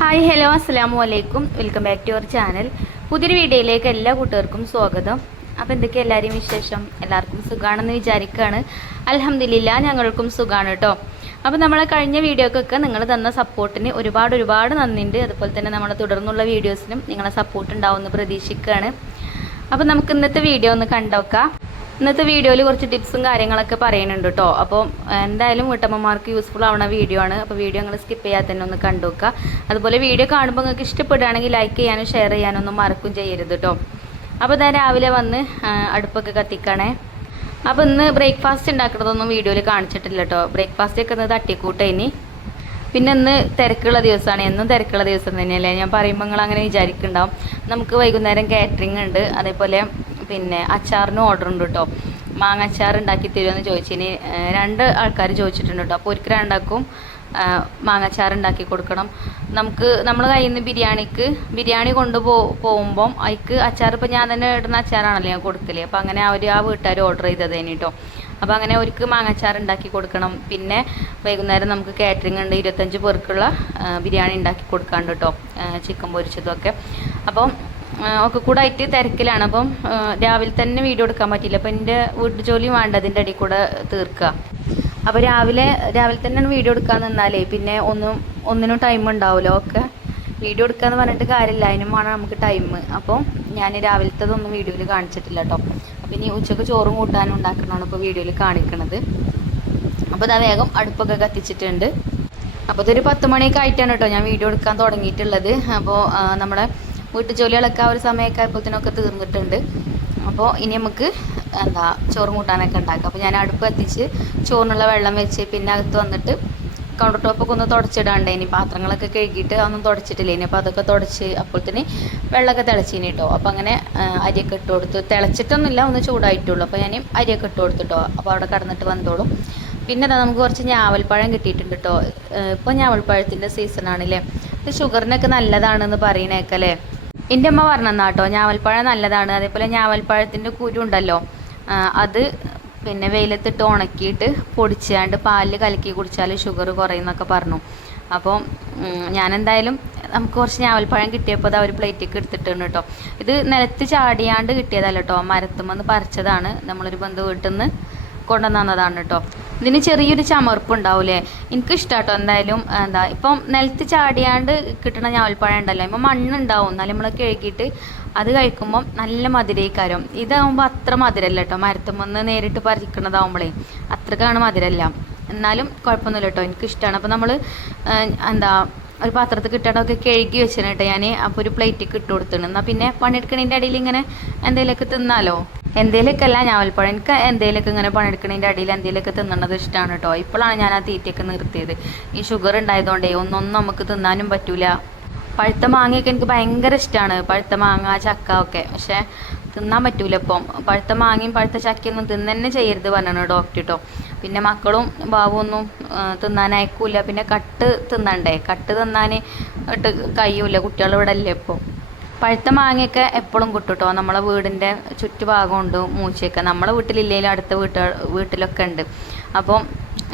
Hi hello അസ്സലാമു അലൈക്കും. Welcome back to our channel. പുതിയൊരു വീഡിയോയിലേക്ക് എല്ലാ കൂട്ടുകാർക്കും സ്വാഗതം. അപ്പോൾ എന്തൊക്കെ എല്ലാവരെയും വിശേഷം? എല്ലാവർക്കും സുഖമാണെന്ന് വിചാരിക്കുകയാണ്. അൽഹംദുലില്ലാ ഞങ്ങൾക്കും സുഖമാണ് കേട്ടോ. അപ്പോൾ നമ്മളെ കഴിഞ്ഞ വീഡിയോക്കൊക്കെ നിങ്ങൾ തന്ന സപ്പോർട്ടിന് ഒരുപാട് നന്ദിയുണ്ട്. അതുപോലെ തന്നെ നമ്മളെ തുടർന്നുള്ള വീഡിയോസിനും നിങ്ങളെ സപ്പോർട്ട് ഉണ്ടാവുമെന്ന് പ്രതീക്ഷിക്കുകയാണ്. അപ്പോൾ നമുക്ക് ഇന്നത്തെ വീഡിയോ ഒന്ന് കണ്ടോക്കാം. ഇന്നത്തെ വീഡിയോയിൽ കുറച്ച് ടിപ്സും കാര്യങ്ങളൊക്കെ പറയുന്നുണ്ട് കേട്ടോ. അപ്പോൾ എന്തായാലും വീട്ടമ്മമാർക്ക് യൂസ്ഫുൾ ആവുന്ന വീഡിയോ ആണ്. അപ്പോൾ വീഡിയോ നിങ്ങൾ സ്കിപ്പ് ചെയ്യാതെ തന്നെ ഒന്ന് കണ്ടുവെക്കുക. അതുപോലെ വീഡിയോ കാണുമ്പോൾ നിങ്ങൾക്ക് ഇഷ്ടപ്പെടുകയാണെങ്കിൽ ലൈക്ക് ചെയ്യാനും ഷെയർ ചെയ്യാനും ഒന്നും മറക്കും ചെയ്യരുത് കേട്ടോ. അപ്പോൾ ഞാൻ രാവിലെ വന്ന് അടുപ്പൊക്കെ കത്തിക്കണേ. അപ്പോൾ ഇന്ന് ബ്രേക്ക്ഫാസ്റ്റ് ഉണ്ടാക്കുന്നതൊന്നും വീഡിയോയിൽ കാണിച്ചിട്ടില്ല കേട്ടോ. ബ്രേക്ക്ഫാസ്റ്റ് ഒക്കെ ഒന്ന് തട്ടിക്കൂട്ടേനി. പിന്നെ ഇന്ന് തിരക്കുള്ള ദിവസമാണ്. എന്നും തിരക്കുള്ള ദിവസം തന്നെയല്ലേ. ഞാൻ പറയുമ്പോൾ നിങ്ങൾ അങ്ങനെ വിചാരിക്കുന്നുണ്ടാവും. നമുക്ക് വൈകുന്നേരം കാറ്ററിംഗ് ഉണ്ട്. അതേപോലെ പിന്നെ അച്ചാറിനും ഓർഡർ ഉണ്ട് കേട്ടോ. മാങ്ങ അച്ചാർ ഉണ്ടാക്കി തരുമെന്ന് ചോദിച്ചിന് 2 ആൾക്കാർ ചോദിച്ചിട്ടുണ്ട് കേട്ടോ. അപ്പോൾ ഒരിക്കൽ രണ്ടാക്കും മാങ്ങാച്ചാർ ഉണ്ടാക്കി കൊടുക്കണം. നമ്മൾ കയ്യിൽ നിന്ന് ബിരിയാണി പോകുമ്പം അതിക്ക് അച്ചാർ ഇപ്പോൾ ഞാൻ തന്നെ ഇടുന്ന അച്ചാറാണല്ലോ ഞാൻ കൊടുക്കല്. അപ്പോൾ അങ്ങനെ ആ വീട്ടുകാർ ഓർഡർ ചെയ്തതേനി കേട്ടോ. അപ്പോൾ അങ്ങനെ അവർക്ക് മാങ്ങാച്ചാർ ഉണ്ടാക്കി കൊടുക്കണം. പിന്നെ വൈകുന്നേരം നമുക്ക് കാറ്ററിംഗ് ഉണ്ട്. 25 പേർക്കുള്ള ബിരിയാണി ഉണ്ടാക്കി കൊടുക്കാണ്ട് കേട്ടോ. ചിക്കൻ പൊരിച്ചതും ഒക്കെ. അപ്പം ഒക്കെ കൂടെ ആയിട്ട് തിരക്കിലാണ്. അപ്പം രാവിലെ തന്നെ വീഡിയോ എടുക്കാൻ പറ്റില്ല. അപ്പം എൻ്റെ വീട്ടു ജോലി വേണ്ട അതിൻ്റെ ഇടയിൽ കൂടെ തീർക്കുക. അപ്പോൾ രാവിലെ തന്നെ വീഡിയോ എടുക്കാൻ നിന്നാലേ പിന്നെ ഒന്നിനും ടൈം ഉണ്ടാവുമല്ലോ. ഒക്കെ വീഡിയോ എടുക്കാന്ന് പറഞ്ഞിട്ട് കാര്യമില്ല, അതിനും വേണം നമുക്ക് ടൈം. അപ്പോൾ ഞാൻ രാവിലത്തേതൊന്നും വീഡിയോയിൽ കാണിച്ചിട്ടില്ല കേട്ടോ. അപ്പം ഇനി ഉച്ചക്ക് ചോറും കൂട്ടാനും ഉണ്ടാക്കണമാണ് ഇപ്പോൾ വീഡിയോയിൽ കാണിക്കണത്. അപ്പോൾ ഇതാ വേഗം അടുപ്പൊക്കെ കത്തിച്ചിട്ടുണ്ട്. അപ്പോൾ ഇതൊരു 10 മണിയൊക്കെ ആയിട്ടാണ് കേട്ടോ ഞാൻ വീഡിയോ എടുക്കാൻ തുടങ്ങിയിട്ടുള്ളത്. അപ്പോൾ നമ്മുടെ വീട്ടു ജോലികളൊക്കെ ആ ഒരു സമയമൊക്കെ ആയപ്പോഴത്തേനൊക്കെ തീർന്നിട്ടുണ്ട്. അപ്പോൾ ഇനി നമുക്ക് ചോറും കൂട്ടാനൊക്കെ ഉണ്ടാക്കാം. അപ്പോൾ ഞാൻ അടുപ്പ് കത്തിച്ച് ചോറിനുള്ള വെള്ളം വെച്ച് പിന്നെ അകത്ത് വന്നിട്ട് കൗണ്ടർ ടോപ്പൊക്കെ ഒന്ന് തുടച്ചിടാണ്ട്. ഇനി പാത്രങ്ങളൊക്കെ കഴുകിയിട്ട് അതൊന്നും തുടച്ചിട്ടില്ല. ഇനി അപ്പോൾ അതൊക്കെ തുടച്ച് അപ്പോഴത്തേന് വെള്ളമൊക്കെ തിളച്ചിനി കേട്ടോ. അപ്പോൾ അങ്ങനെ അരിയൊക്കെ ഇട്ട് കൊടുത്ത് തിളച്ചിട്ടൊന്നുമില്ല, ഒന്ന് ചൂടായിട്ടുള്ളൂ. അപ്പോൾ ഞാൻ അരിയൊക്കെ ഇട്ട് കൊടുത്തിട്ടോ. അപ്പോൾ അവിടെ കടന്നിട്ട് വന്നോളും. പിന്നെ നമുക്ക് കുറച്ച് ഞാവൽപ്പഴം കിട്ടിയിട്ടുണ്ട് കേട്ടോ. ഇപ്പോൾ ഞാവൽപ്പഴത്തിൻ്റെ സീസണാണല്ലേ. ഇത് ഷുഗറിനൊക്കെ നല്ലതാണെന്ന് പറയണേക്കല്ലേ. എൻ്റെ അമ്മ പറഞ്ഞാ കേട്ടോ ഞാവൽപ്പഴം നല്ലതാണ്. അതേപോലെ ഞാവൽപ്പഴത്തിൻ്റെ കുരു ഉണ്ടല്ലോ, അത് പിന്നെ വെയിലത്തിട്ട് ഉണക്കിയിട്ട് പൊടിച്ചാണ്ട് പാലിൽ കലക്കി കുടിച്ചാൽ ഷുഗർ കുറയുന്നൊക്കെ പറഞ്ഞു. അപ്പോൾ ഞാനെന്തായാലും നമുക്ക് കുറച്ച് ഞാവൽപ്പഴം കിട്ടിയപ്പോൾ അത് ഒരു പ്ലേറ്റിലേക്ക് എടുത്തിട്ടുണ്ട് കേട്ടോ. ഇത് നിലത്ത് ചാടിയാണ്ട് കിട്ടിയതല്ല കേട്ടോ, മരത്തുമെന്ന് പറിച്ചതാണ്. നമ്മളൊരു ബന്ധു വീട്ടിൽ നിന്ന് കൊണ്ടുവന്നതാണ് കേട്ടോ. ഇതിന് ചെറിയൊരു ചമർപ്പ് ഉണ്ടാവില്ലേ. എനിക്കിഷ്ടം കേട്ടോ. എന്തായാലും ഇപ്പം നിലത്ത് ചാടിയാണ്ട് കിട്ടണ ഞാവൽപ്പഴം ഉണ്ടല്ലോ, ഇപ്പം മണ്ണുണ്ടാവും. എന്നാലും നമ്മൾ കഴുകിയിട്ട് അത് കഴിക്കുമ്പം നല്ല മധുരയിക്കാരം. ഇതാകുമ്പോൾ അത്ര മധുരമല്ല കേട്ടോ. മരത്തുമെന്ന് നേരിട്ട് പറിക്കണതാവുമ്പോഴേ അത്രക്കാണ് മധുരമല്ല. എന്നാലും കുഴപ്പമൊന്നുമില്ല കേട്ടോ, എനിക്കിഷ്ടമാണ്. അപ്പോൾ നമ്മൾ ഒരു പാത്രത്തിൽ കിട്ടണമൊക്കെ കഴുകി വെച്ചിട്ട് കേട്ടോ ഞാൻ. അപ്പോൾ ഒരു പ്ലേറ്റിൽ ഇട്ട് കൊടുത്തിട്ടുണ്ട്. എന്നാൽ പിന്നെ പണിയെടുക്കണതിൻ്റെ അടിയിൽ ഇങ്ങനെ എന്തെങ്കിലുമൊക്കെ തിന്നാലോ. എന്തെങ്കിലുമൊക്കെ അല്ല ഞാവൽപ്പഴം, എനിക്ക് എന്തെങ്കിലുമൊക്കെ ഇങ്ങനെ പണിയെടുക്കണതിൻ്റെ അടിയിൽ എന്തെങ്കിലുമൊക്കെ തിന്നണത് ഇഷ്ടമാണ് കേട്ടോ. ഇപ്പോഴാണ് ഞാൻ ആ തീറ്റയൊക്കെ നിർത്തിയത്. ഈ ഷുഗർ ഉണ്ടായതുകൊണ്ടേ ഒന്നും നമുക്ക് തിന്നാനും പറ്റൂല. പഴുത്ത മാങ്ങയൊക്കെ എനിക്ക് ഭയങ്കര ഇഷ്ടമാണ്. പഴുത്ത മാങ്ങ, ചക്ക ഒക്കെ. പക്ഷേ തിന്നാൻ പറ്റൂല ഇപ്പം. പഴുത്ത മാങ്ങയും പഴുത്ത ചക്കയൊന്നും തിന്നെ ചെയ്യരുത് പറഞ്ഞാണ് ഡോക്ടർ കേട്ടോ. പിന്നെ മക്കളും ബാബുവൊന്നും തിന്നാൻ അയക്കൂല. പിന്നെ കട്ട് തിന്നണ്ടേ, കട്ട് തിന്നാൻ ഇട്ട് കഴിയൂല. കുട്ടികളിവിടെ അല്ലേ ഇപ്പോൾ. പഴുത്ത മാങ്ങയൊക്കെ എപ്പോഴും കിട്ടും കേട്ടോ. നമ്മളെ വീടിൻ്റെ ചുറ്റുഭാഗമുണ്ട് മൂച്ചയൊക്കെ. നമ്മളെ വീട്ടിലില്ലെങ്കിലും അടുത്ത വീട്ടിലൊക്കെ ഉണ്ട്. അപ്പം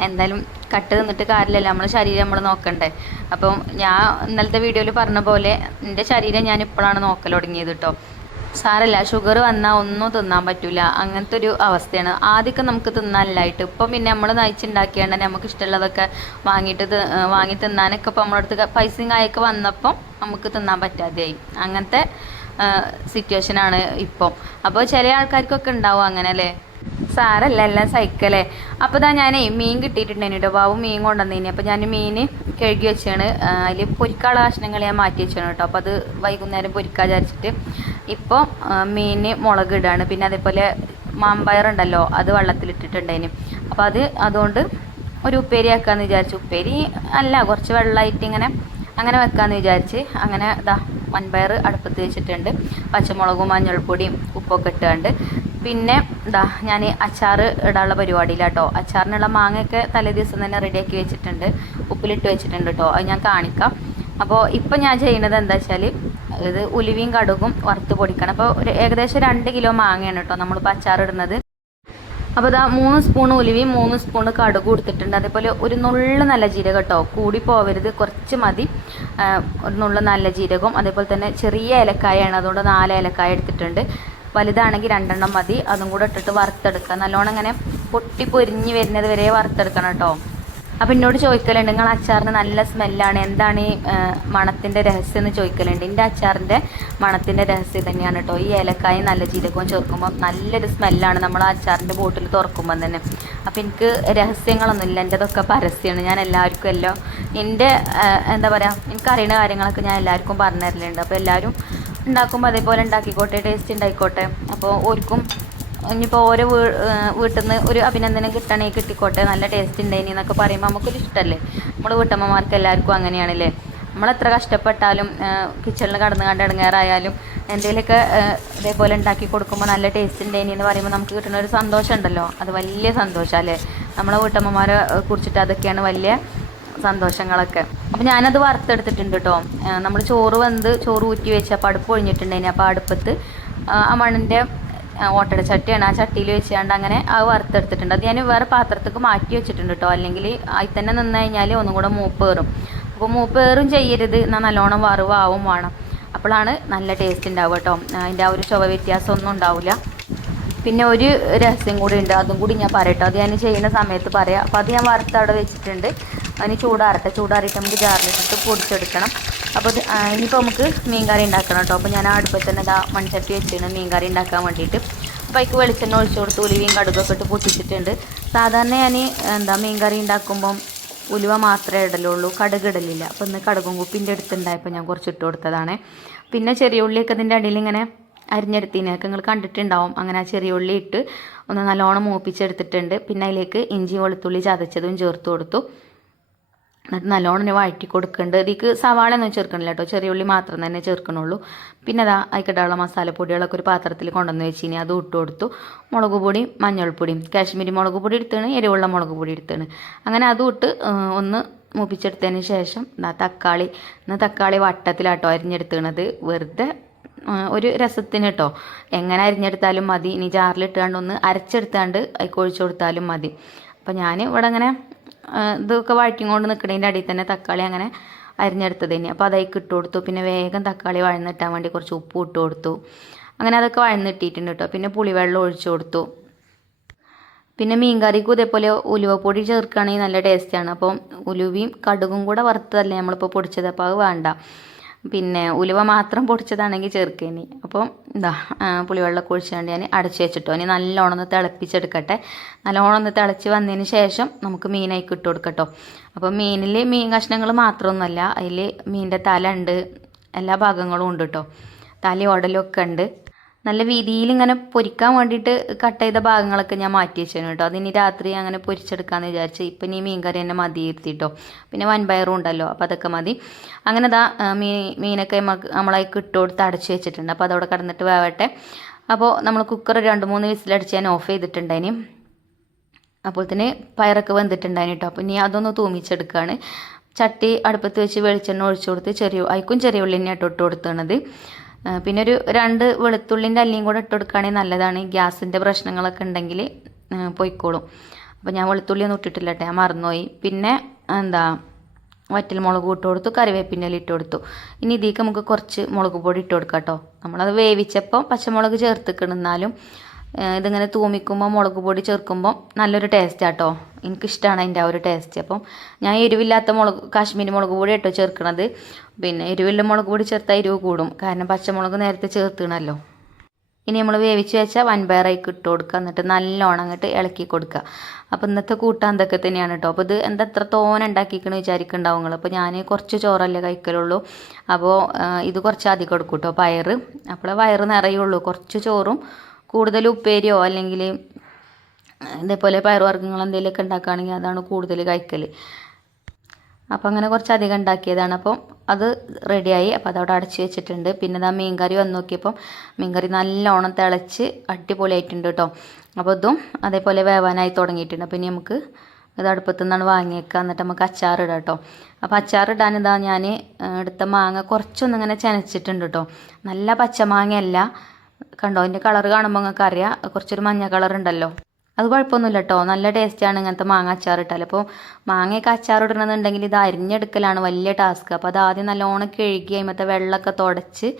എന്തായാലും കട്ട് തിന്നിട്ട് കാര്യമില്ലല്ലോ, നമ്മളെ ശരീരം നമ്മൾ നോക്കണ്ടേ. അപ്പം ഞാൻ ഇന്നലത്തെ വീഡിയോയിൽ പറഞ്ഞ പോലെ എൻ്റെ ശരീരം ഞാൻ ഇപ്പോഴാണ് നോക്കൽ തുടങ്ങിയത് കേട്ടോ. സാരല്ല, ഷുഗർ വന്നാൽ ഒന്നും തിന്നാൻ പറ്റില്ല. അങ്ങനത്തെ ഒരു അവസ്ഥയാണ്. ആദ്യമൊക്കെ നമുക്ക് തിന്നാനില്ലായിട്ട്. ഇപ്പം പിന്നെ നമ്മൾ നയിച്ചുണ്ടാക്കിയാണ്ട് നമുക്ക് ഇഷ്ടമുള്ളതൊക്കെ വാങ്ങി തിന്നാനൊക്കെ ഇപ്പം നമ്മുടെ അടുത്ത് പൈസയും കായൊക്കെ വന്നപ്പം നമുക്ക് തിന്നാൻ പറ്റാതെയായി. അങ്ങനത്തെ സിറ്റുവേഷനാണ് ഇപ്പം. അപ്പോൾ ചില ആൾക്കാർക്കൊക്കെ ഉണ്ടാവും അങ്ങനെ അല്ലേ. സാരല്ല, എല്ലാം സൈക്കല്ലേ. അപ്പോൾ ഞാൻ മീൻ കിട്ടിയിട്ടുണ്ടായിരുന്നു കേട്ടോ. ബാബു മീൻ കൊണ്ടുവന്നേനി. അപ്പോൾ ഞാൻ മീൻ കഴുകി വെച്ചാണ്. അതിൽ പൊരിക്കാനുള്ള കഷ്ണങ്ങൾ ഞാൻ മാറ്റി വെച്ചാണ് കേട്ടോ. അപ്പോൾ അത് വൈകുന്നേരം പൊരിക്കാൻ വിചാരിച്ചിട്ട് ഇപ്പോൾ മീൻ മുളക് ഇടാണ്. പിന്നെ അതേപോലെ മാമ്പയറുണ്ടല്ലോ, അത് വെള്ളത്തിലിട്ടിട്ടുണ്ടായിന്. അപ്പോൾ അതുകൊണ്ട് ഒരു ഉപ്പേരി ആക്കാമെന്ന് വിചാരിച്ചു. ഉപ്പേരി അല്ല, കുറച്ച് വെള്ളമായിട്ട് അങ്ങനെ വെക്കാമെന്ന് വിചാരിച്ച് അങ്ങനെ വൻപയർ അടുപ്പത്ത് വെച്ചിട്ടുണ്ട്. പച്ചമുളകും മഞ്ഞൾപ്പൊടിയും ഉപ്പൊക്കെ ഇട്ടുകൊണ്ട്. പിന്നെ ഞാൻ അച്ചാർ ഇടാനുള്ള പരിപാടിയിലാട്ടോ. അച്ചാറിനുള്ള മാങ്ങയൊക്കെ തലേ ദിവസം തന്നെ റെഡിയാക്കി വെച്ചിട്ടുണ്ട്, ഉപ്പിലിട്ട് വെച്ചിട്ടുണ്ട് കേട്ടോ. അത് ഞാൻ കാണിക്കാം. അപ്പോൾ ഇപ്പം ഞാൻ ചെയ്യുന്നത് എന്താ വെച്ചാൽ ഇത് ഉലുവയും കടുകും വറുത്ത് പൊടിക്കണം. അപ്പോൾ ഏകദേശം 2 കിലോ മാങ്ങയാണ് കേട്ടോ നമ്മളിപ്പോൾ അച്ചാർ ഇടുന്നത്. അപ്പോൾ ഇതാ 3 സ്പൂൺ ഉലുവയും 3 സ്പൂൺ കടുക് കൊടുത്തിട്ടുണ്ട്. അതേപോലെ ഒരു നുള്ള് നല്ല ജീരകം കേട്ടോ, കൂടി പോവരുത്, കുറച്ച് മതി. ഒരു നുള്ള് നല്ല ജീരകം, അതേപോലെ തന്നെ ചെറിയ ഏലക്കായാണ്, അതുകൊണ്ട് 4 ഏലക്കായ എടുത്തിട്ടുണ്ട്. വലുതാണെങ്കിൽ 2 മതി. അതും കൂടെ ഇട്ടിട്ട് വറുത്തെടുക്കുക. നല്ലോണം ഇങ്ങനെ പൊട്ടി പൊരിഞ്ഞ് വരുന്നത് വരെ വറുത്തെടുക്കണം കേട്ടോ. അപ്പം എന്നോട് ചോദിക്കലുണ്ട്, നിങ്ങൾ അച്ചാറിന് നല്ല സ്മെല്ലാണ്, എന്താണ് ഈ മണത്തിൻ്റെ രഹസ്യം എന്ന് ചോദിക്കലുണ്ട്. എൻ്റെ അച്ചാറിൻ്റെ മണത്തിൻ്റെ രഹസ്യം തന്നെയാണ് കേട്ടോ. ഈ ഏലക്കായും നല്ല ജീരകവും ചേർക്കുമ്പോൾ നല്ലൊരു സ്മെല്ലാണ് നമ്മൾ അച്ചാറിൻ്റെ ബോട്ടിൽ തുറക്കുമ്പം തന്നെ. അപ്പം എനിക്ക് രഹസ്യങ്ങളൊന്നുമില്ല, എൻ്റെതൊക്കെ പരസ്യമാണ്. ഞാൻ എല്ലാവർക്കും എല്ലാം എൻ്റെ എന്താ പറയുക, എനിക്കറിയുന്ന കാര്യങ്ങളൊക്കെ ഞാൻ എല്ലാവർക്കും പറഞ്ഞു തരലുണ്ട്. അപ്പോൾ എല്ലാവരും ഉണ്ടാക്കുമ്പോൾ അതേപോലെ ഉണ്ടാക്കിക്കോട്ടെ, ടേസ്റ്റ് ഉണ്ടായിക്കോട്ടെ. അപ്പോൾ ഓർക്കും ഇനിയിപ്പോൾ ഓരോ വീട്ടിൽ നിന്ന് ഒരു അഭിനന്ദനം കിട്ടണമെങ്കിൽ കിട്ടിക്കോട്ടെ, നല്ല ടേസ്റ്റ് ഉണ്ടായിനി എന്നൊക്കെ പറയുമ്പോൾ നമുക്കൊരു ഇഷ്ടമല്ലേ. നമ്മൾ വീട്ടമ്മമാർക്ക് എല്ലാവർക്കും അങ്ങനെയാണല്ലേ. നമ്മളെത്ര കഷ്ടപ്പെട്ടാലും കിച്ചണിൽ കടന്ന് കണ്ട് ഇടങ്ങേറായാലും എന്തെങ്കിലുമൊക്കെ ഇതേപോലെ ഉണ്ടാക്കി കൊടുക്കുമ്പോൾ നല്ല ടേസ്റ്റ് ഉണ്ടായിനി എന്ന് പറയുമ്പോൾ നമുക്ക് കിട്ടുന്ന ഒരു സന്തോഷം ഉണ്ടല്ലോ, അത് വലിയ സന്തോഷം അല്ലേ. നമ്മളെ വീട്ടമ്മമാരെ കുറിച്ചിട്ട് അതൊക്കെയാണ് വലിയ സന്തോഷങ്ങളൊക്കെ. അപ്പോൾ ഞാനത് വറുത്തെടുത്തിട്ടുണ്ട് കേട്ടോ. നമ്മൾ ചോറ് ഊറ്റി വെച്ചപ്പോൾ അടുപ്പ് ഒഴിഞ്ഞിട്ടുണ്ടായിനി. അപ്പോൾ അടുപ്പത്ത് ആ മണ്ണിൻ്റെ ഓട്ടട ചട്ടിയാണ്, ആ ചട്ടിയിൽ വെച്ചുകൊണ്ട് അങ്ങനെ അത് വറുത്തെടുത്തിട്ടുണ്ട്. അത് ഞാൻ വേറെ പാത്രത്തേക്ക് മാറ്റി വെച്ചിട്ടുണ്ട് കേട്ടോ, അല്ലെങ്കിൽ അതിൽ തന്നെ നിന്ന് കഴിഞ്ഞാൽ ഒന്നും കൂടെ മൂപ്പേറും. അപ്പോൾ മൂപ്പേറും ചെയ്യരുത്, എന്നാൽ നല്ലോണം വറവാവും വേണം. അപ്പോഴാണ് നല്ല ടേസ്റ്റ് ഉണ്ടാവുക കേട്ടോ. അതിൻ്റെ ആ ഒരു ചുവ വ്യത്യാസമൊന്നും ഉണ്ടാവില്ല. പിന്നെ ഒരു രഹസ്യം കൂടി ഉണ്ട്, അതും കൂടി ഞാൻ പറയട്ടോ. അത് ഞാൻ ചെയ്യുന്ന സമയത്ത് പറയാം. അപ്പോൾ അത് ഞാൻ വറുത്ത് അവിടെ വെച്ചിട്ടുണ്ട്. അതിന് ചൂടാറിയിട്ട് നമുക്ക് ജാറിലിട്ടിട്ട് പൊടിച്ചെടുക്കണം. അപ്പോൾ ഇനിയിപ്പോൾ നമുക്ക് മീൻ കറി ഉണ്ടാക്കണം കേട്ടോ. അപ്പോൾ ഞാൻ അടുപ്പത്ത് തന്നെ മൺചട്ടി വെച്ചിട്ടുണ്ട് മീൻ കറി ഉണ്ടാക്കാൻ വേണ്ടിയിട്ട്. അപ്പോൾ അതിക്ക് വെളിച്ചെണ്ണ ഒഴിച്ചു കൊടുത്ത് ഉലുവയും കടുകൊക്കെ ഇട്ട് പൊട്ടിച്ചിട്ടുണ്ട്. സാധാരണ ഞാൻ മീൻ കറി ഉണ്ടാക്കുമ്പം ഉലുവ മാത്രമേ ഇടലുള്ളൂ, കടുക് ഇടലില്ല. അപ്പോൾ ഇന്ന് കടുകും കുപ്പിൻ്റെ അടുത്തുണ്ടായപ്പോൾ ഞാൻ കുറച്ച് ഇട്ട് കൊടുത്തതാണ്. പിന്നെ ചെറിയ ഉള്ളിയൊക്കെ ഇതിൻ്റെ അടിയിൽ ഇങ്ങനെ അരിഞ്ഞെടുത്തതിനൊക്കെ നിങ്ങൾ കണ്ടിട്ടുണ്ടാവും. അങ്ങനെ ആ ചെറിയ ഉള്ളി ഇട്ട് ഒന്ന് നല്ലോണം മൂപ്പിച്ചെടുത്തിട്ടുണ്ട്. പിന്നെ അതിലേക്ക് ഇഞ്ചി വെളുത്തുള്ളി ചതച്ചതും ചേർത്ത് കൊടുത്തു. എന്നിട്ട് നല്ലോണം വഴറ്റി കൊടുക്കുന്നുണ്ട്. ഇതിക്ക് സവാള ഒന്നും ചേർക്കണില്ല കേട്ടോ, ചെറിയ ഉള്ളി മാത്രം തന്നെ ചേർക്കണുള്ളൂ. പിന്നെ അതാ അതിക്കിടാനുള്ള മസാലപ്പൊടികളൊക്കെ ഒരു പാത്രത്തിൽ കൊണ്ടുവന്ന് വെച്ചിനി, അത് ഇട്ട് കൊടുത്തു. മുളക് പൊടിയും മഞ്ഞൾപ്പൊടിയും, കാശ്മീരി മുളക് പൊടി എടുത്താണ്, എരിവുള്ള മുളക് പൊടി എടുത്താണ്. അങ്ങനെ അതും ഇട്ട് ഒന്ന് മൂപ്പിച്ചെടുത്തതിന് ശേഷം തക്കാളി വട്ടത്തിലാട്ടോ അരിഞ്ഞെടുത്തത്. വെറുതെ ഒരു രസത്തിന് കേട്ടോ, എങ്ങനെ അരിഞ്ഞെടുത്താലും മതി. ഇനി ജാറിലിട്ടാണ്ട് ഒന്ന് അരച്ചെടുത്താണ്ട് അതിൽ ഒഴിച്ചു കൊടുത്താലും മതി. അപ്പം ഞാൻ ഇവിടെ അങ്ങനെ ഇതൊക്കെ വഴറ്റിയും കൊണ്ട് നിൽക്കുന്നതിൻ്റെ അടിയിൽ തന്നെ തക്കാളി അങ്ങനെ അരിഞ്ഞെടുത്തത് തന്നെ. അപ്പോൾ അതേക്ക് ഇട്ട് കൊടുത്തു. പിന്നെ വേഗം തക്കാളി വഴന്നിട്ടാൻ വേണ്ടി കുറച്ച് ഉപ്പ് ഇട്ട് കൊടുത്തു. അങ്ങനെ അതൊക്കെ വഴന്നിട്ടിട്ടുണ്ട് കേട്ടോ. പിന്നെ പുളിവെള്ളം ഒഴിച്ചു കൊടുത്തു. പിന്നെ മീൻ കറിക്കും ഇതേപോലെ ഉലുവപ്പൊടി ചേർക്കുകയാണെങ്കിൽ നല്ല ടേസ്റ്റാണ്. അപ്പം ഉലുവയും കടുകും കൂടെ വറുത്തതല്ലേ നമ്മളിപ്പോൾ പൊടിച്ചത്, അപ്പോൾ അത് വേണ്ട. പിന്നെ ഉലുവ മാത്രം പൊടിച്ചതാണെങ്കിൽ ചേർക്കേനി. അപ്പോൾ പുളിവെള്ളമൊക്കെ ഒഴിച്ചുകൊണ്ട് ഞാൻ അടച്ചു വെച്ചിട്ടോ. ഇനി നല്ലോണം ഒന്ന് തിളപ്പിച്ചെടുക്കട്ടെ. നല്ലോണം ഒന്ന് തിളച്ച് വന്നതിന് ശേഷം നമുക്ക് മീനായിക്ക് ഇട്ട് കൊടുക്കട്ടോ. അപ്പോൾ മീനിൽ മീൻ കഷ്ണങ്ങൾ മാത്രമൊന്നുമല്ല, അതിൽ മീനിൻ്റെ തല ഉണ്ട്, എല്ലാ ഭാഗങ്ങളും ഉണ്ട് കേട്ടോ. തലയും ഉടലൊക്കെ ഉണ്ട്. നല്ല വീതിയിൽ ഇങ്ങനെ പൊരിക്കാൻ വേണ്ടിയിട്ട് കട്ട് ചെയ്ത ഭാഗങ്ങളൊക്കെ ഞാൻ മാറ്റി വെച്ചേനു കേട്ടോ. അതിനി രാത്രി അങ്ങനെ പൊരിച്ചെടുക്കാമെന്ന് വിചാരിച്ചു. ഇപ്പം ഇനി മീൻ കറി തന്നെ മതി ഇരുത്തിട്ടോ. പിന്നെ വൻപയറും ഉണ്ടല്ലോ, അപ്പോൾ അതൊക്കെ മതി. അങ്ങനെ മീനൊക്കെ നമ്മളതിലേക്ക് ഇട്ട് കൊടുത്ത് അടച്ചു വെച്ചിട്ടുണ്ട്. അപ്പോൾ അതവിടെ കിടന്നിട്ട് വേവട്ടെ. അപ്പോൾ നമ്മൾ കുക്കർ 2-3 വിസിലടിച്ച് ഞാൻ ഓഫ് ചെയ്തിട്ടുണ്ടായിന്. അപ്പോൾ തന്നെ പയറൊക്കെ വെന്തിട്ടുണ്ടായിന് കേട്ടോ. അപ്പോൾ ഇനി അതൊന്ന് തൂമിച്ചെടുക്കുകയാണ്. ചട്ടി അടുപ്പത്ത് വെച്ച് വെളിച്ചെണ്ണ ഒഴിച്ചു കൊടുത്ത് ചെറിയ ഉള്ളി തന്നെ ഇട്ട് കൊടുത്തത്. പിന്നെ ഒരു 2 വെളുത്തുള്ളിൻ്റെ അല്ലിയും കൂടെ ഇട്ട് കൊടുക്കുകയാണെങ്കിൽ നല്ലതാണ്. ഗ്യാസിൻ്റെ പ്രശ്നങ്ങളൊക്കെ ഉണ്ടെങ്കിൽ പൊയ്ക്കോളും. അപ്പോൾ ഞാൻ വെളുത്തുള്ളി ഒന്നും ഇട്ടിട്ടില്ല കേട്ടോ, ഞാൻ മറന്നുപോയി. പിന്നെ വറ്റൽ മുളക് ഇട്ട് കൊടുത്തു, കറിവേപ്പിൻ്റെ ഇല ഇട്ട് കൊടുത്തു. ഇനി ഇതിലേക്ക് നമുക്ക് കുറച്ച് മുളക് പൊടി ഇട്ട് കൊടുക്കാം കേട്ടോ. നമ്മളത് വേവിച്ചപ്പോൾ പച്ചമുളക് ചേർത്തിക്കണെന്നാലും ഇതിങ്ങനെ തൂമിക്കുമ്പോൾ മുളക് പൊടി ചേർക്കുമ്പോൾ നല്ലൊരു ടേസ്റ്റാണ് കേട്ടോ. എനിക്കിഷ്ടമാണ് അതിൻ്റെ ആ ഒരു ടേസ്റ്റ്. അപ്പം ഞാൻ എരിവില്ലാത്ത കാശ്മീരി മുളക് പൊടി കേട്ടോ ചേർക്കണത്. പിന്നെ എരിവില്ല മുളക് പൊടി ചേർത്താൽ എരിവ് കൂടും, കാരണം പച്ചമുളക് നേരത്തെ ചേർത്തണല്ലോ. ഇനി നമ്മൾ വേവിച്ച് വെച്ചാൽ വൻപയറായിക്ക് ഇട്ട് കൊടുക്കുക. എന്നിട്ട് നല്ലോണം അങ്ങോട്ട് ഇളക്കി കൊടുക്കുക. അപ്പോൾ ഇന്നത്തെ കൂട്ടാൻ എന്തൊക്കെ തന്നെയാണ് കേട്ടോ. അപ്പോൾ ഇത് എത്ര തോനെ ഉണ്ടാക്കിക്കണമെന്ന് വിചാരിക്കുന്നുണ്ടാവും നിങ്ങൾ. അപ്പോൾ ഞാൻ കുറച്ച് ചോറല്ലേ കഴിക്കലുള്ളൂ. അപ്പോൾ ഇത് കുറച്ച് അധികം കൊടുക്കും കേട്ടോ പയറ്. അപ്പോൾ വയറ് നിറയുള്ളൂ. കുറച്ച് ചോറും കൂടുതൽ ഉപ്പേരിയോ അല്ലെങ്കിൽ ഇതേപോലെ പയറുവർഗ്ഗങ്ങൾ എന്തെങ്കിലുമൊക്കെ ഉണ്ടാക്കുകയാണെങ്കിൽ അതാണ് കൂടുതൽ കഴിക്കൽ. അപ്പോൾ അങ്ങനെ കുറച്ച് അധികം ഉണ്ടാക്കിയതാണ്. അപ്പം അത് റെഡിയായി. അപ്പോൾ അതവിടെ അടച്ച് വെച്ചിട്ടുണ്ട്. പിന്നെ മീൻ കറി വന്ന് നോക്കിയപ്പം മീൻ കറി നല്ലോണം തിളച്ച് അടിപൊളിയായിട്ടുണ്ട് കേട്ടോ. അപ്പോൾ ഇതും അതേപോലെ വേവാനായി തുടങ്ങിയിട്ടുണ്ട്. അപ്പോൾ ഇനി നമുക്ക് ഇത് അടുപ്പത്തു നിന്നാണ് വാങ്ങിയേക്കുക. എന്നിട്ട് നമുക്ക് അച്ചാറിടാം കേട്ടോ. അപ്പോൾ അച്ചാറിടാൻ ഞാൻ എടുത്ത മാങ്ങ കുറച്ചൊന്നിങ്ങനെ ചനച്ചിട്ടുണ്ട് കേട്ടോ. നല്ല പച്ചമാങ്ങയല്ല, കണ്ടോ അതിൻ്റെ കളർ കാണുമ്പോൾ നിങ്ങൾക്ക് അറിയാം, കുറച്ചൊരു മഞ്ഞ കളർ ഉണ്ടല്ലോ. അത് കുഴപ്പമൊന്നുമില്ല കേട്ടോ, നല്ല ടേസ്റ്റാണ് ഇങ്ങനത്തെ മാങ്ങ അച്ചാർ ഇട്ടാൽ. അപ്പോൾ മാങ്ങയൊക്കെ അച്ചാർ ഇടണമെന്നുണ്ടെങ്കിൽ ഇത് അരിഞ്ഞെടുക്കലാണ് വലിയ ടാസ്ക്. അപ്പോൾ അത് ആദ്യം നല്ലോണം കഴുകി അതിമത്തെ വെള്ളമൊക്കെ തുടച്ച്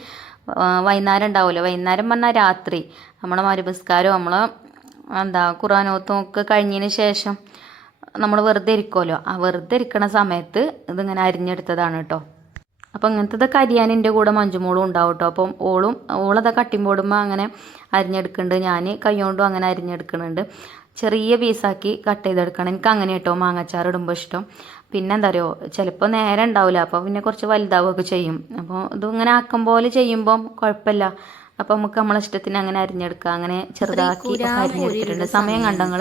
വൈകുന്നേരം ഉണ്ടാവുമല്ലോ, വൈകുന്നേരം പറഞ്ഞാൽ രാത്രി നമ്മളെ മരുപസ്കാരവും ഖുർആനോത്തും ഒക്കെ കഴിഞ്ഞതിന് ശേഷം നമ്മൾ വെറുതെ ഇരിക്കുമല്ലോ, ആ വെറുതെ ഇരിക്കണ സമയത്ത് ഇതിങ്ങനെ അരിഞ്ഞെടുത്തതാണ് കേട്ടോ. അപ്പോൾ ഇങ്ങനത്തതൊക്കെ അരിയാൻ എൻ്റെ കൂടെ മഞ്ജുമോളും ഉണ്ടാവും കേട്ടോ. അപ്പം ഓളതൊക്കെ കട്ടിമ്പോടുമ്പോൾ അങ്ങനെ അരിഞ്ഞെടുക്കുന്നുണ്ട്, ഞാൻ കൈകൊണ്ടും അങ്ങനെ അരിഞ്ഞെടുക്കുന്നുണ്ട്. ചെറിയ പീസാക്കി കട്ട് ചെയ്തെടുക്കണം. എനിക്ക് അങ്ങനെ കേട്ടോ മാങ്ങാച്ചാർ ഇടുമ്പോൾ ഇഷ്ടം. പിന്നെ എന്താ പറയുക, ചിലപ്പോൾ നേരെ ഉണ്ടാവില്ല, അപ്പോൾ പിന്നെ കുറച്ച് വലുതാവുകയൊക്കെ ചെയ്യും. അപ്പോൾ ഇതിങ്ങനെ ആക്കം പോലെ ചെയ്യുമ്പം കുഴപ്പമില്ല. അപ്പോൾ നമുക്ക് നമ്മളെ ഇഷ്ടത്തിന് അങ്ങനെ അരിഞ്ഞെടുക്കുക. അങ്ങനെ ചെറുതാക്കി അരിഞ്ഞെടുത്തിട്ടുണ്ട്. സമയം കണ്ടങ്ങൾ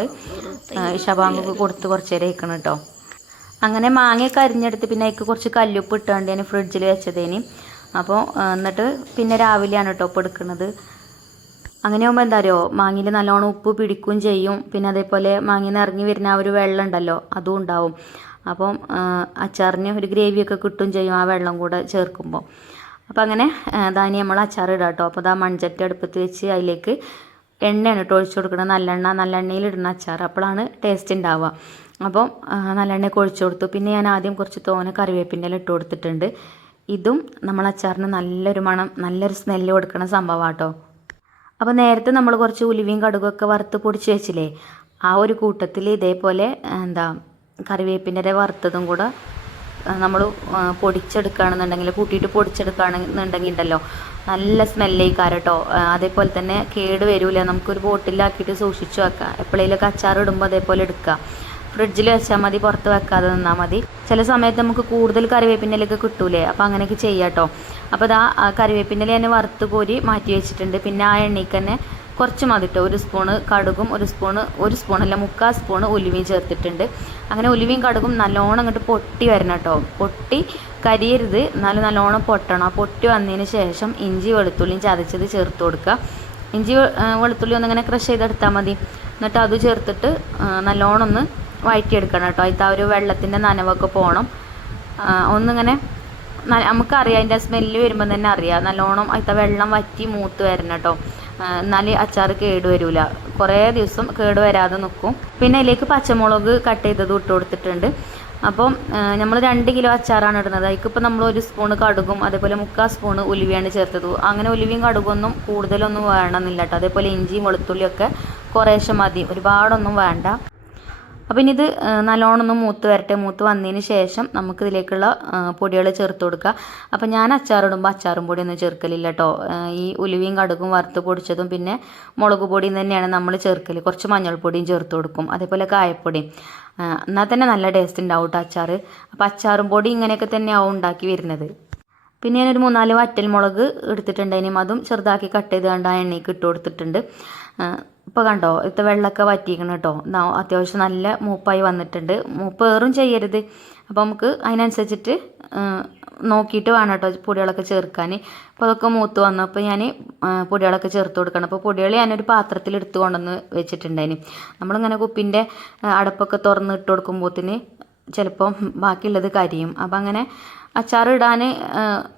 ഇഷാബാങ്കൊക്കെ കൊടുത്ത് കുറച്ച് നേരം ഇരിക്കണം കേട്ടോ. അങ്ങനെ മാങ്ങയൊക്കെ അരിഞ്ഞെടുത്ത് പിന്നെ അതിലേക്ക് കുറച്ച് കല്ലുപ്പ് ഇട്ടുകൊണ്ട് ഞാൻ ഫ്രിഡ്ജിൽ വെച്ചതേനി. അപ്പോൾ എന്നിട്ട് പിന്നെ രാവിലെയാണ് കേട്ടോ ഉപ്പ് എടുക്കുന്നത്. അങ്ങനെ ആകുമ്പോൾ എന്താ പറയുക, മാങ്ങയിൽ നല്ലോണം ഉപ്പ് പിടിക്കുകയും ചെയ്യും. പിന്നെ അതേപോലെ മാങ്ങയിൽ നിന്ന് ഇറങ്ങി വരുന്ന ആ ഒരു വെള്ളം ഉണ്ടല്ലോ അതും ഉണ്ടാവും. അപ്പം അച്ചാറിന് ഒരു ഗ്രേവിയൊക്കെ കിട്ടുകയും ചെയ്യും ആ വെള്ളം കൂടെ ചേർക്കുമ്പോൾ. അപ്പോൾ അങ്ങനെ ധാന്യം നമ്മൾ അച്ചാർ ഇടാം കേട്ടോ. അപ്പോൾ ആ മൺചട്ടി അടുപ്പത്ത് വെച്ച് അതിലേക്ക് എണ്ണയാണ് കേട്ടോ ഒഴിച്ചു കൊടുക്കണം. നല്ലെണ്ണയിൽ ഇടുന്ന അച്ചാർ അപ്പോഴാണ് ടേസ്റ്റ് ഉണ്ടാവുക. അപ്പം നല്ലെണ്ണയൊക്കെ ഒഴിച്ചു കൊടുത്തു. പിന്നെ ഞാൻ ആദ്യം കുറച്ച് തോനെ കറിവേപ്പിൻ്റെ ഇല ഇട്ട് കൊടുത്തിട്ടുണ്ട്. ഇതും നമ്മൾ അച്ചാറിന് നല്ലൊരു മണം, നല്ലൊരു സ്മെല്ല് കൊടുക്കുന്ന സംഭവമാണ് കേട്ടോ. അപ്പോൾ നേരത്തെ നമ്മൾ കുറച്ച് ഉലുവയും കടുകൊക്കെ വറുത്ത് പൊടിച്ച് വെച്ചില്ലേ, ആ ഒരു കൂട്ടത്തിൽ ഇതേപോലെ കറിവേപ്പിൻ്റെ ഇല വറുത്തതും കൂടെ നമ്മൾ പൊടിച്ചെടുക്കുകയാണെന്നുണ്ടെങ്കിൽ, കൂട്ടിയിട്ട് പൊടിച്ചെടുക്കുകയാണെന്നുണ്ടെങ്കിൽ ഉണ്ടല്ലോ നല്ല സ്മെല്ലേക്കാരം കേട്ടോ. അതേപോലെ തന്നെ കേട് വരില്ല. നമുക്കൊരു ബോട്ടിലാക്കിയിട്ട് സൂക്ഷിച്ച് വെക്കാം. എപ്പോഴേലൊക്കെ അച്ചാർ ഇടുമ്പോൾ അതേപോലെ എടുക്കുക. ഫ്രിഡ്ജിൽ വെച്ചാൽ മതി, പുറത്ത് വെക്കാതെ നിന്നാൽ മതി. ചില സമയത്ത് നമുക്ക് കൂടുതൽ കറിവേപ്പിൻ്റെ ഇലയൊക്കെ കിട്ടൂലേ, അപ്പോൾ അങ്ങനെയൊക്കെ ചെയ്യാം കേട്ടോ. അപ്പോൾ ആ കറിവേപ്പിൻ്റെ ഇല ഞാൻ വറുത്ത് കോരി മാറ്റി വെച്ചിട്ടുണ്ട്. പിന്നെ ആ എണ്ണയ്ക്ക് തന്നെ കുറച്ച് മതി കേട്ടോ. ഒരു സ്പൂണ് കടുകും ഒരു സ്പൂണല്ല 3/4 സ്പൂണ് ഉലുവയും ചേർത്തിട്ടുണ്ട്. അങ്ങനെ ഉലുവയും കടുകും നല്ലോണം അങ്ങോട്ട് പൊട്ടി വരണം കേട്ടോ. പൊട്ടി കരിയരുത്, എന്നാലും നല്ലോണം പൊട്ടണം. പൊട്ടി വന്നതിന് ശേഷം ഇഞ്ചി വെളുത്തുള്ളിയും ചതച്ചത് ചേർത്ത് കൊടുക്കുക. ഇഞ്ചി വെളുത്തുള്ളി ഒന്നിങ്ങനെ ക്രഷ് ചെയ്തെടുത്താൽ മതി. എന്നിട്ട് അത് ചേർത്തിട്ട് നല്ലോണം ഒന്ന് വഴറ്റിയെടുക്കണം കേട്ടോ. അതിൽ ആ ഒരു വെള്ളത്തിൻ്റെ നനവൊക്കെ പോകണം. ഒന്നിങ്ങനെ നമുക്കറിയാം, അതിൻ്റെ സ്മെല്ല് വരുമ്പോൾ തന്നെ അറിയാം നല്ലോണം അതിൽ വെള്ളം വറ്റി മൂത്ത് വരണം കേട്ടോ. എന്നാൽ അച്ചാർ കേട് വരില്ല, കുറേ ദിവസം കേട് വരാതെ നിൽക്കും. പിന്നെ അതിലേക്ക് പച്ചമുളക് കട്ട് ചെയ്തത് ഇട്ട് കൊടുത്തിട്ടുണ്ട്. അപ്പം നമ്മൾ 2 കിലോ അച്ചാറാണ് ഇടുന്നത്. അതിക്കിപ്പോൾ നമ്മൾ 1 സ്പൂണ് കടുകും അതേപോലെ 3/4 സ്പൂണ് ഉലുവയാണ് ചേർത്തത്. അങ്ങനെ ഉലുവയും കടുകൊന്നും കൂടുതലൊന്നും വേണമെന്നില്ല കേട്ടോ. അതേപോലെ ഇഞ്ചിയും വെളുത്തുള്ളിയൊക്കെ കുറേശ്ശെ മതി, ഒരുപാടൊന്നും വേണ്ട. അപ്പം ഇനി ഇത് നല്ലോണം മൂത്ത് വരട്ടെ. മൂത്ത് വന്നതിന് ശേഷം നമുക്കിതിലേക്കുള്ള പൊടികൾ ചേർത്ത് കൊടുക്കുക. അപ്പം ഞാൻ അച്ചാറിടുമ്പോൾ അച്ചാറും പൊടിയൊന്നും ചേർക്കലില്ല കേട്ടോ. ഈ ഉലുവയും കടുകും വറുത്ത് പൊടിച്ചതും പിന്നെ മുളക് പൊടിയും തന്നെയാണ് നമ്മൾ ചേർക്കൽ. കുറച്ച് മഞ്ഞൾപ്പൊടിയും ചേർത്ത് കൊടുക്കും, അതേപോലെ കായപ്പൊടിയും. എന്നാൽ തന്നെ നല്ല ടേസ്റ്റ് ഉണ്ടാവും കേട്ടോ അച്ചാർ. അപ്പോൾ അച്ചാറും പൊടി ഇങ്ങനെയൊക്കെ തന്നെയാവും ഉണ്ടാക്കി വരുന്നത്. പിന്നെ ഞാനൊരു 3-4 വറ്റൽ മുളക് എടുത്തിട്ടുണ്ടെങ്കിലും അതും ചെറുതാക്കി കട്ട് ചെയ്ത് കണ്ട് ആ എണ്ണയ്ക്ക് ഇട്ട് കൊടുത്തിട്ടുണ്ട്. ഇപ്പോൾ കണ്ടോ ഇത്തെ വെള്ളമൊക്കെ വറ്റിക്കണം കേട്ടോ. അത്യാവശ്യം നല്ല മൂപ്പായി വന്നിട്ടുണ്ട്. മൂപ്പേറും ചെയ്യരുത്. അപ്പോൾ നമുക്ക് അതിനനുസരിച്ചിട്ട് നോക്കിയിട്ട് വേണം കേട്ടോ പൊടികളൊക്കെ ചേർക്കാൻ. അപ്പോൾ അതൊക്കെ മൂത്ത് വന്നപ്പോൾ ഞാൻ പൊടികളൊക്കെ ചേർത്ത് കൊടുക്കണം. അപ്പോൾ പൊടികൾ ഞാനൊരു പാത്രത്തിൽ എടുത്ത് കൊണ്ടുവന്ന് വെച്ചിട്ടുണ്ടായിന്. നമ്മളിങ്ങനെ കുപ്പിൻ്റെ അടപ്പൊക്കെ തുറന്ന് ഇട്ട് കൊടുക്കുമ്പോഴത്തേന് ചിലപ്പോൾ ബാക്കിയുള്ളത് കരിയും. അപ്പം അങ്ങനെ അച്ചാർ ഇടാൻ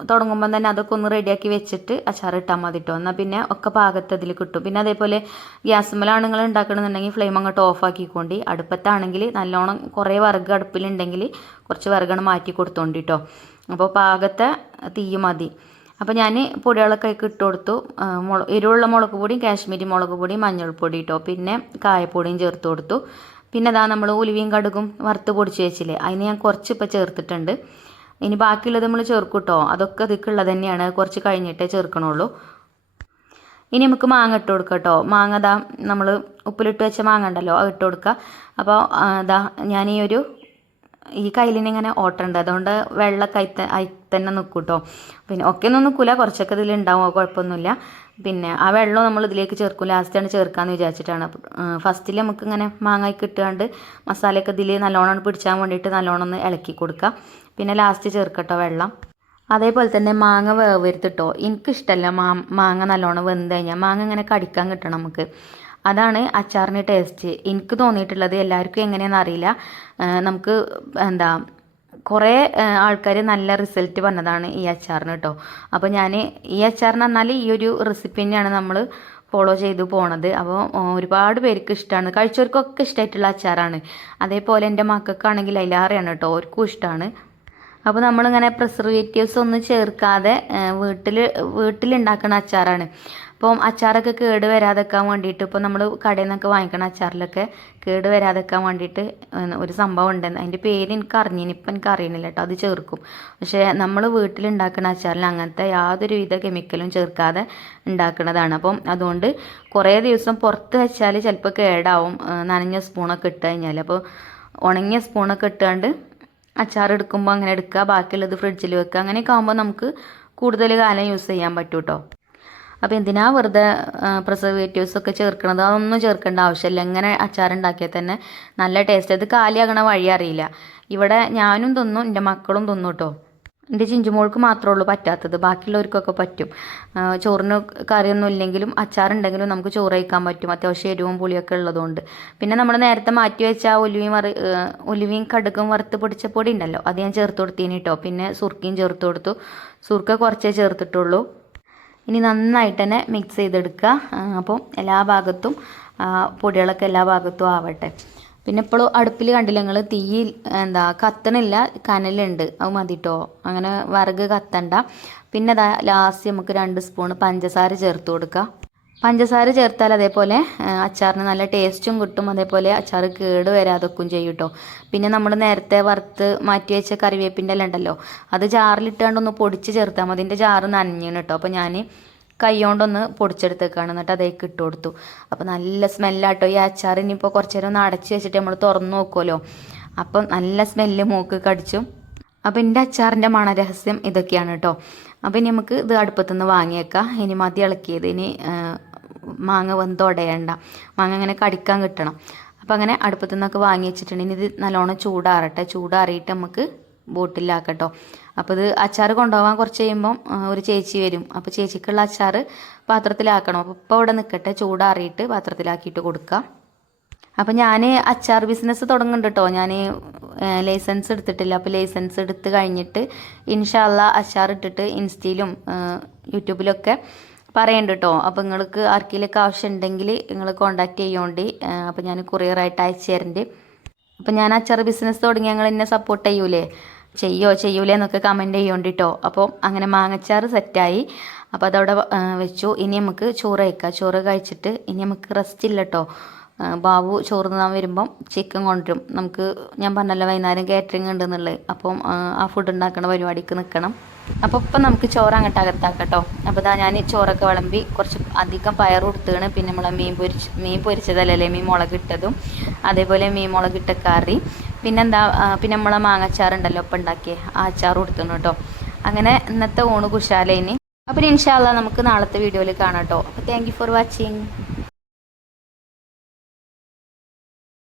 തുടങ്ങുമ്പം തന്നെ അതൊക്കെ ഒന്ന് റെഡിയാക്കി വെച്ചിട്ട് അച്ചാർ ഇട്ടാൽ മതി കേട്ടോ. എന്നാൽ പിന്നെ ഒക്കെ പാകത്തതിൽ കിട്ടും. പിന്നെ അതേപോലെ ഗ്യാസുമ്മലാണ് നിങ്ങൾ ഉണ്ടാക്കണമെന്നുണ്ടെങ്കിൽ ഫ്ലെയിം അങ്ങോട്ട് ഓഫാക്കിക്കൊണ്ട്, അടുപ്പത്താണെങ്കിൽ നല്ലോണം കുറേ വിറക് അടുപ്പിലുണ്ടെങ്കിൽ കുറച്ച് വിറക് മാറ്റി കൊടുത്തോണ്ടി കേട്ടോ. അപ്പോൾ പാകത്തെ തീ മതി. അപ്പോൾ ഞാൻ പൊടികളൊക്കെ ഇട്ട് കൊടുത്തു. എരിവുള്ള മുളക് പൊടിയും കാശ്മീരി മുളക് പൊടിയും മഞ്ഞൾപ്പൊടി കേട്ടോ, പിന്നെ കായപ്പൊടിയും ചേർത്ത് കൊടുത്തു. പിന്നെ അതാ നമ്മൾ ഉലുവയും കടുകും വറുത്ത് പൊടിച്ച് വെച്ചില്ലേ, അതിന് ഞാൻ കുറച്ച് ഇപ്പോൾ ചേർത്തിട്ടുണ്ട്. ഇനി ബാക്കിയുള്ളത് നമ്മൾ ചേർക്കും കേട്ടോ. അതൊക്കെ ഇതിക്കുള്ളത് തന്നെയാണ്, കുറച്ച് കഴിഞ്ഞിട്ടേ ചേർക്കണുള്ളൂ. ഇനി നമുക്ക് മാങ്ങ ഇട്ട് കൊടുക്കാം കേട്ടോ. മാങ്ങ ഇതാ നമ്മൾ ഉപ്പിലിട്ട് വെച്ച മാങ്ങ ഉണ്ടല്ലോ അത് ഇട്ട് കൊടുക്കുക. അപ്പോൾ ഇതാ ഞാൻ ഈ കയ്യിലിനിങ്ങനെ ഓട്ടമുണ്ട്, അതുകൊണ്ട് വെള്ളമൊക്കെ അയി തന്നെ നിൽക്കും കേട്ടോ. പിന്നെ ഒക്കെ ഒന്നും നിൽക്കില്ല, കുറച്ചൊക്കെ ഇതിലുണ്ടാവും, കുഴപ്പമൊന്നുമില്ല. പിന്നെ ആ വെള്ളം നമ്മൾ ഇതിലേക്ക് ചേർക്കും, ലാസ്റ്റാണ് ചേർക്കാമെന്ന് വിചാരിച്ചിട്ടാണ്. ഫസ്റ്റിൽ നമുക്കിങ്ങനെ മാങ്ങയ്ക്ക് ഇട്ടുകൊണ്ട് മസാലയൊക്കെ ഇതിൽ നല്ലോണം പിടിച്ചാൻ വേണ്ടിയിട്ട് നല്ലോണം ഒന്ന് ഇളക്കി കൊടുക്കുക. പിന്നെ ലാസ്റ്റ് ചേർക്കട്ടോ വെള്ളം. അതേപോലെ തന്നെ മാങ്ങ വേവരുത് കേട്ടോ. എനിക്കിഷ്ടമല്ല മാങ്ങ നല്ലോണം വെന്ത് കഴിഞ്ഞാൽ. മാങ്ങ ഇങ്ങനെ കടിക്കാൻ കിട്ടണം നമുക്ക്, അതാണ് അച്ചാറിന് ടേസ്റ്റ്. എനിക്ക് തോന്നിയിട്ടുള്ളത്, എല്ലാവർക്കും എങ്ങനെയാണെന്ന് അറിയില്ല. നമുക്ക് കുറേ ആൾക്കാർ നല്ല റിസൾട്ട് പറഞ്ഞതാണ് ഈ അച്ചാറിന് കേട്ടോ. അപ്പോൾ ഞാൻ ഈ അച്ചാറിന് പറഞ്ഞാൽ ഈ ഒരു റെസിപ്പി തന്നെയാണ് നമ്മൾ ഫോളോ ചെയ്തു പോണത്. അപ്പോൾ ഒരുപാട് പേർക്ക് ഇഷ്ടമാണ്, കഴിച്ചവർക്കൊക്കെ ഇഷ്ടമായിട്ടുള്ള അച്ചാറാണ്. അതേപോലെ എൻ്റെ മക്കൾക്കാണെങ്കിൽ അതിലേറെയാണ് കേട്ടോ, അവർക്കും ഇഷ്ടമാണ്. അപ്പോൾ നമ്മളിങ്ങനെ പ്രിസർവേറ്റീവ്സ് ഒന്നും ചേർക്കാതെ വീട്ടിലുണ്ടാക്കുന്ന അച്ചാറാണ്. അപ്പം അച്ചാറൊക്കെ കേട് വരാതെക്കാൻ വേണ്ടിയിട്ട്, ഇപ്പോൾ നമ്മൾ കടയിൽ നിന്നൊക്കെ വാങ്ങിക്കണ അച്ചാറിലൊക്കെ കേട് വരാതെക്കാൻ വേണ്ടിയിട്ട് ഒരു സംഭവം ഉണ്ടെന്ന്, അതിൻ്റെ പേര് എനിക്ക് അറിഞ്ഞിനി, ഇപ്പം എനിക്ക് അറിയണില്ല കേട്ടോ, അത് ചേർക്കും. പക്ഷേ നമ്മൾ വീട്ടിലുണ്ടാക്കുന്ന അച്ചാറിൽ അങ്ങനത്തെ യാതൊരുവിധ കെമിക്കലും ചേർക്കാതെ ഉണ്ടാക്കുന്നതാണ്. അപ്പം അതുകൊണ്ട് കുറേ ദിവസം പുറത്ത് വെച്ചാൽ ചിലപ്പോൾ കേടാവും, നനഞ്ഞ സ്പൂണൊക്കെ ഇട്ട് കഴിഞ്ഞാൽ. അപ്പോൾ ഉണങ്ങിയ സ്പൂണൊക്കെ ഇട്ടുകൊണ്ട് അച്ചാർ എടുക്കുമ്പോൾ അങ്ങനെ എടുക്കുക, ബാക്കിയുള്ളത് ഫ്രിഡ്ജിൽ വെക്കുക. അങ്ങനെയൊക്കെ ആകുമ്പോൾ നമുക്ക് കൂടുതൽ കാലം യൂസ് ചെയ്യാൻ പറ്റും കേട്ടോ. അപ്പോൾ എന്തിനാ വെറുതെ പ്രിസർവേറ്റീവ്സ് ഒക്കെ ചേർക്കണത്? അതൊന്നും ചേർക്കേണ്ട ആവശ്യമില്ല. ഇങ്ങനെ അച്ചാറുണ്ടാക്കിയാൽ തന്നെ നല്ല ടേസ്റ്റ്. അത് കാലിയാകണ വഴി അറിയില്ല. ഇവിടെ ഞാനും തിന്നും, എൻ്റെ മക്കളും തിന്നും കേട്ടോ. എൻ്റെ ചിഞ്ചുമോൾക്ക് മാത്രമേ ഉള്ളൂ പറ്റാത്തത്, ബാക്കിയുള്ളവർക്കൊക്കെ പറ്റും. ചോറിന് കറിയൊന്നും ഇല്ലെങ്കിലും അച്ചാറുണ്ടെങ്കിലും നമുക്ക് ചോറ് കഴിക്കാൻ പറ്റും, അത്യാവശ്യം എരിവും പുളിയൊക്കെ ഉള്ളതുകൊണ്ട്. പിന്നെ നമ്മൾ നേരത്തെ മാറ്റി വെച്ച ഉലുവയും കടുകും വറുത്ത് പൊടിച്ച പൊടി ഉണ്ടല്ലോ, അത് ഞാൻ ചേർത്ത് കൊടുത്തീനി കേട്ടോ. പിന്നെ സുർക്കയും ചേർത്ത് കൊടുത്തു. സുർക്ക കുറച്ചേ ചേർത്തിട്ടുള്ളൂ. ഇനി നന്നായിട്ട് തന്നെ മിക്സ് ചെയ്തെടുക്കുക. അപ്പം എല്ലാ ഭാഗത്തും പൊടികളൊക്കെ എല്ലാ ഭാഗത്തും ആവട്ടെ. പിന്നെ ഇപ്പോഴും അടുപ്പിൽ കണ്ടില്ല നിങ്ങൾ, തീയിൽ കത്തണില്ല, കനലുണ്ട്, അത് മതി കേട്ടോ. അങ്ങനെ വിറക് കത്തണ്ട. പിന്നെ അതാ ലാസ്റ്റ് നമുക്ക് 2 സ്പൂൺ പഞ്ചസാര ചേർത്ത് കൊടുക്കുക. പഞ്ചസാര ചേർത്താൽ അതേപോലെ അച്ചാറിന് നല്ല ടേസ്റ്റും കിട്ടും, അതേപോലെ അച്ചാർ കേട് വരാതൊക്കും ചെയ്യും കേട്ടോ. പിന്നെ നമ്മൾ നേരത്തെ വറുത്ത് മാറ്റി വെച്ച കറിവേപ്പിൻ്റെ എല്ലാം ഉണ്ടല്ലോ, അത് ജാറിലിട്ടാണ്ടൊന്ന് പൊടിച്ച് ചേർത്താൽ മതി. അതിൻ്റെ ജാറ് നനഞ്ഞു കേട്ടോ. അപ്പോൾ ഞാൻ കൈ കൊണ്ടൊന്ന് പൊടിച്ചെടുത്തേക്കാണ്, എന്നിട്ട് അതേക്ക് ഇട്ട് കൊടുത്തു. അപ്പോൾ നല്ല സ്മെല്ലാട്ടോ ഈ അച്ചാർ. ഇനിയിപ്പോൾ കുറച്ച് നേരം ഒന്ന് അടച്ച് വെച്ചിട്ട് നമ്മൾ തുറന്ന് നോക്കുമല്ലോ, അപ്പം നല്ല സ്മെല്ല് മൂക്ക് കടിച്ചു. അപ്പോൾ എൻ്റെ അച്ചാറിൻ്റെ മണരഹസ്യം ഇതൊക്കെയാണ് കേട്ടോ. അപ്പോൾ ഇനി നമുക്ക് ഇത് അടുപ്പത്തുനിന്ന് വാങ്ങിയേക്കാം. ഇനി മതി ഇളക്കിയത്. ഇനി മാങ്ങ വെന്തൊടയണ്ട, മാങ്ങ അങ്ങനെ കടിക്കാൻ കിട്ടണം. അപ്പോൾ അങ്ങനെ അടുപ്പത്തുനിന്നൊക്കെ വാങ്ങി വെച്ചിട്ടുണ്ട്. ഇനി ഇത് നല്ലോണം ചൂടാറട്ടെ. ചൂടാറിയിട്ട് നമുക്ക് ബോട്ടിലാക്കട്ടോ. അപ്പോൾ ഇത് അച്ചാർ കൊണ്ടുപോകാൻ കുറച്ച് കഴിയുമ്പം ഒരു ചേച്ചി വരും. അപ്പോൾ ചേച്ചിക്കുള്ള അച്ചാർ പാത്രത്തിലാക്കണം. അപ്പോൾ ഇപ്പോൾ ഇവിടെ നിൽക്കട്ടെ, ചൂടാറിയിട്ട് പാത്രത്തിലാക്കിയിട്ട് കൊടുക്കുക. അപ്പോൾ ഞാൻ അച്ചാർ ബിസിനസ് തുടങ്ങുന്നുണ്ട് കേട്ടോ. ഞാൻ ലൈസൻസ് എടുത്തിട്ടില്ല. അപ്പോൾ ലൈസൻസ് എടുത്ത് കഴിഞ്ഞിട്ട് ഇൻഷാ അള്ളാ അച്ചാർ ഇട്ടിട്ട് ഇൻസ്റ്റയിലും യൂട്യൂബിലൊക്കെ പറയുന്നുണ്ട് കേട്ടോ. അപ്പോൾ നിങ്ങൾക്ക് ആർക്കെങ്കിലൊക്കെ ആവശ്യം ഉണ്ടെങ്കിൽ നിങ്ങൾ കോൺടാക്റ്റ് ചെയ്യുകൊണ്ട്. അപ്പോൾ ഞാൻ കൊറിയറായിട്ട് അയച്ചു തരുന്നുണ്ട്. അപ്പോൾ ഞാൻ അച്ചാർ ബിസിനസ് തുടങ്ങി ഞങ്ങൾ എന്നെ സപ്പോർട്ട് ചെയ്യൂലേ എന്നൊക്കെ കമൻറ്റ് ചെയ്യുകൊണ്ടിട്ടോ. അപ്പോൾ അങ്ങനെ മാങ്ങച്ചാർ സെറ്റായി. അപ്പോൾ അതവിടെ വെച്ചു. ഇനി നമുക്ക് ചോറ് കഴിക്കാം. ചോറ് കഴിച്ചിട്ട് ഇനി നമുക്ക് റെസ്റ്റ് ഇല്ല കേട്ടോ. ബാബു ചോറ് തിന്നാൻ വരുമ്പം ചിക്കൻ കൊണ്ടുവരും. ഞാൻ പറഞ്ഞല്ലോ വൈകുന്നേരം കാറ്ററിംഗ് ഉണ്ടെന്നുള്ളത്. അപ്പം ആ ഫുഡ് ഉണ്ടാക്കുന്ന പരിപാടിക്ക് നിൽക്കണം. അപ്പോൾ ഇപ്പം നമുക്ക് ചോറ് അങ്ങോട്ട് അകത്താക്കാം കേട്ടോ. അപ്പോൾ ഇതാ ഞാൻ ചോറൊക്കെ വിളമ്പി കുറച്ച് അധികം പയർ കൊടുത്തുകയാണ്. പിന്നെ നമ്മളെ മീൻ പൊരിച്ചതല്ലേ, മീൻ മുളകിട്ടതും അതേപോലെ മീൻ മുളകിട്ട കറി, പിന്നെ നമ്മളെ മാങ്ങച്ചാറുണ്ടല്ലോ ഒപ്പം ഉണ്ടാക്കിയേ, ആ അച്ചാർ കൊടുത്തുന്നു കേട്ടോ. അങ്ങനെ ഇന്നത്തെ ഊണ് കുശാലേനി. അപ്പോൾ ഇൻഷാ അള്ളാ നമുക്ക് നാളത്തെ വീഡിയോയിൽ കാണാം കേട്ടോ. അപ്പോൾ താങ്ക് യു ഫോർ വാച്ചിങ്.